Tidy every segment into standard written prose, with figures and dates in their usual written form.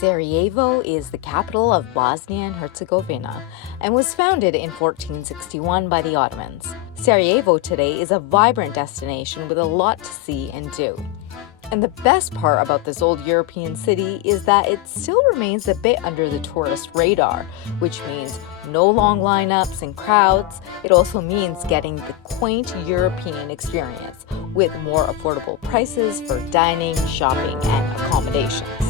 Sarajevo is the capital of Bosnia and Herzegovina and was founded in 1461 by the Ottomans. Sarajevo today is a vibrant destination with a lot to see and do. And the best part about this old European city is that it still remains a bit under the tourist radar, which means no long lineups and crowds. It also means getting the quaint European experience with more affordable prices for dining, shopping, and accommodations.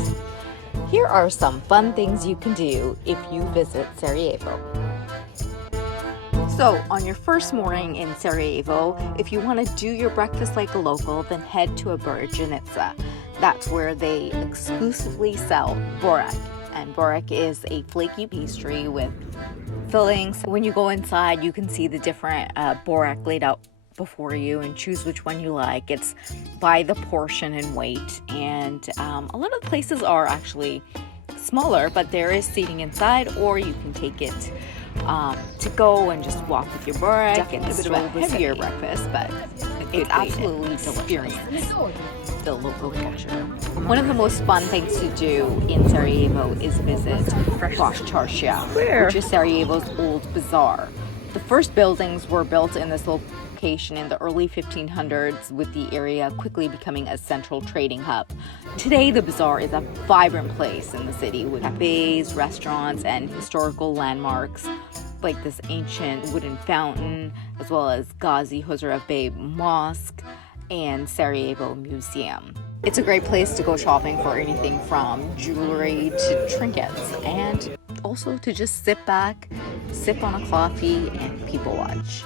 Here are some fun things you can do if you visit Sarajevo. So, on your first morning in Sarajevo, if you want to do your breakfast like a local, then head to a burjanica. That's where they exclusively sell borak. And borak is a flaky pastry with fillings. When you go inside, you can see the different borak laid out before you and choose which one you like. It's by the portion and weight, and a lot of the places are actually smaller, but there is seating inside, or you can take it to go and just walk with your borak and a bit of a heavier breakfast, but it's absolutely delicious. The local culture. One of the most fun things to do in Sarajevo is visit Baš Čaršija, which is Sarajevo's old bazaar. The first buildings were built in this location in the early 1500s, with the area quickly becoming a central trading hub. Today, the bazaar is a vibrant place in the city with cafes, restaurants, and historical landmarks like this ancient wooden fountain, as well as Gazi Huzrev Bey Mosque and Sarajevo Museum. It's a great place to go shopping for anything from jewelry to trinkets, and also to just sit back, sip on a coffee, and people watch.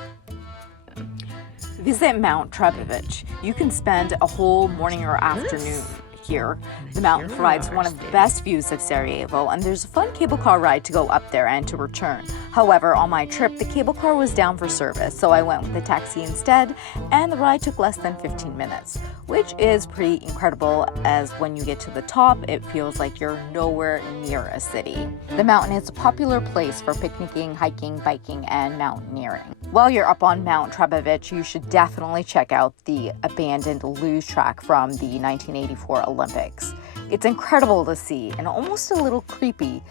Visit Mount Trebević. You can spend a whole morning or afternoon here. The mountain provides one of the best views of Sarajevo, and there's a fun cable car ride to go up there and to return. However, on my trip, the cable car was down for service, so I went with a taxi instead, and the ride took less than 15 minutes, which is pretty incredible, as when you get to the top, it feels like you're nowhere near a city. The mountain is a popular place for picnicking, hiking, biking, and mountaineering. While you're up on Mount Trebević, you should definitely check out the abandoned luge track from the 1984 Olympics. It's incredible to see and almost a little creepy,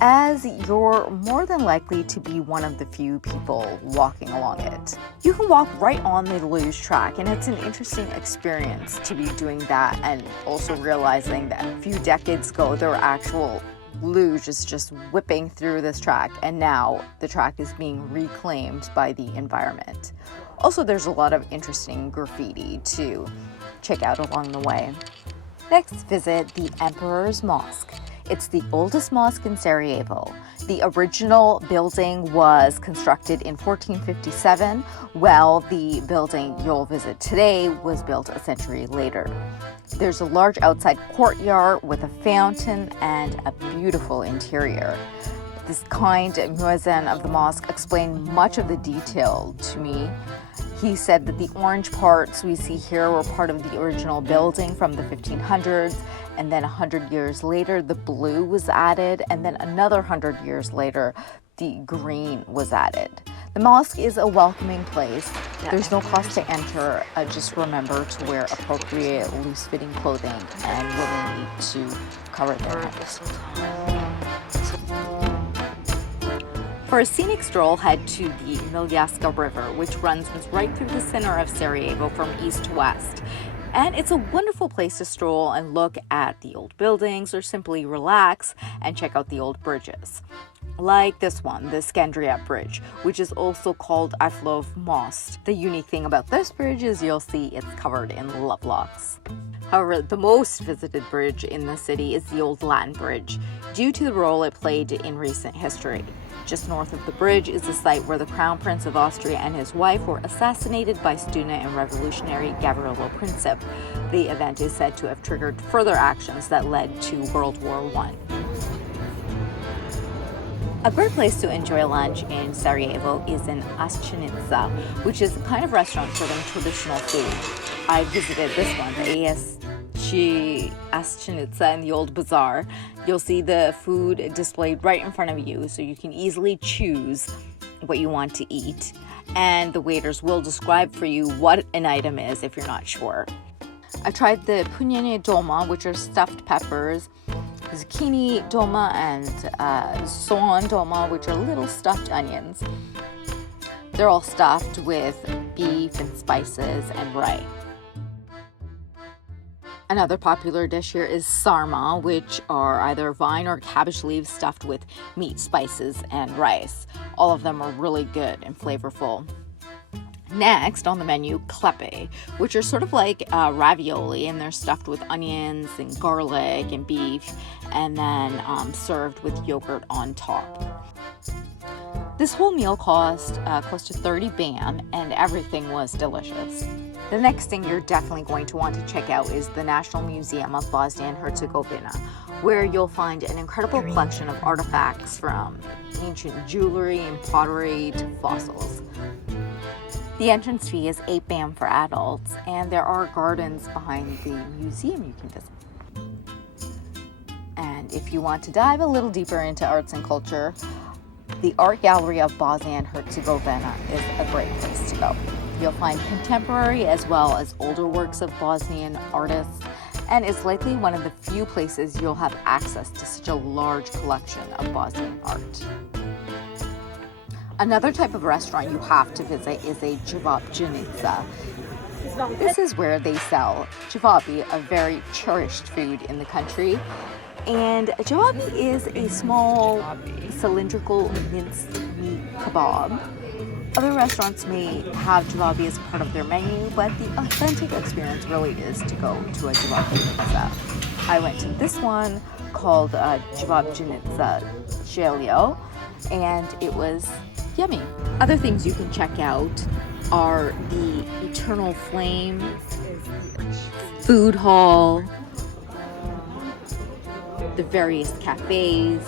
as you're more than likely to be one of the few people walking along it. You can walk right on the luge track, and it's an interesting experience to be doing that, and also realizing that a few decades ago there were actual luges just whipping through this track, and now the track is being reclaimed by the environment. Also, there's a lot of interesting graffiti to check out along the way. Next, visit the Emperor's Mosque. It's the oldest mosque in Sarajevo. The original building was constructed in 1457, while the building you'll visit today was built a century later. There's a large outside courtyard with a fountain and a beautiful interior. This kind muezzin of the mosque explained much of the detail to me. He said that the orange parts we see here were part of the original building from the 1500s, and then 100 years later, the blue was added, and then another 100 years later, the green was added. The mosque is a welcoming place. There's no cost to enter. Just remember to wear appropriate loose-fitting clothing, and women need to cover their heads. For a scenic stroll, head to the Miljaska River, which runs right through the center of Sarajevo from east to west. And it's a wonderful place to stroll and look at the old buildings, or simply relax and check out the old bridges. Like this one, the Skandria Bridge, which is also called Aflov Most. The unique thing about this bridge is you'll see it's covered in love locks. However, the most visited bridge in the city is the Old Latin Bridge, due to the role it played in recent history. Just north of the bridge is the site where the Crown Prince of Austria and his wife were assassinated by student and revolutionary Gavrilo Princip. The event is said to have triggered further actions that led to World War I. A great place to enjoy lunch in Sarajevo is in Asčenica, which is a kind of restaurant serving traditional food. I visited this one, the Asčenica in the old bazaar. You'll see the food displayed right in front of you, so you can easily choose what you want to eat. And the waiters will describe for you what an item is if you're not sure. I tried the punjene dolma, which are stuffed peppers, zucchini dolma and soğan dolma, which are little stuffed onions. They're all stuffed with beef and spices and rice. Another popular dish here is sarma, which are either vine or cabbage leaves stuffed with meat, spices, and rice. All of them are really good and flavorful. Next on the menu, klepe, which are sort of like ravioli, and they're stuffed with onions and garlic and beef, and then served with yogurt on top. This whole meal cost close to 30 bam, and everything was delicious. The next thing you're definitely going to want to check out is the National Museum of Bosnia and Herzegovina, where you'll find an incredible collection of artifacts from ancient jewelry and pottery to fossils. The entrance fee is 8 bam for adults, and there are gardens behind the museum you can visit. And if you want to dive a little deeper into arts and culture, the Art Gallery of Bosnia and Herzegovina is a great place to go. You'll find contemporary as well as older works of Bosnian artists, and it's likely one of the few places you'll have access to such a large collection of Bosnian art. Another type of restaurant you have to visit is a cevapcinica. This is where they sell cevapi, a very cherished food in the country. And a cevapi is a small cylindrical minced meat kebab. Other restaurants may have cevapi as part of their menu, but the authentic experience really is to go to a cevapcinica. I went to this one called cevapcinica Gelio, and it was yummy. Other things you can check out are the Eternal Flame, food hall, the various cafes,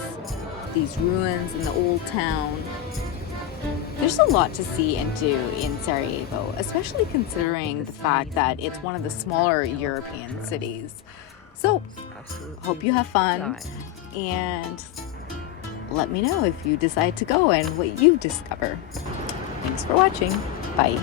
these ruins in the old town. There's a lot to see and do in Sarajevo, especially considering the fact that it's one of the smaller European cities. So, hope you have fun, and let me know if you decide to go and what you discover. Thanks for watching. Bye.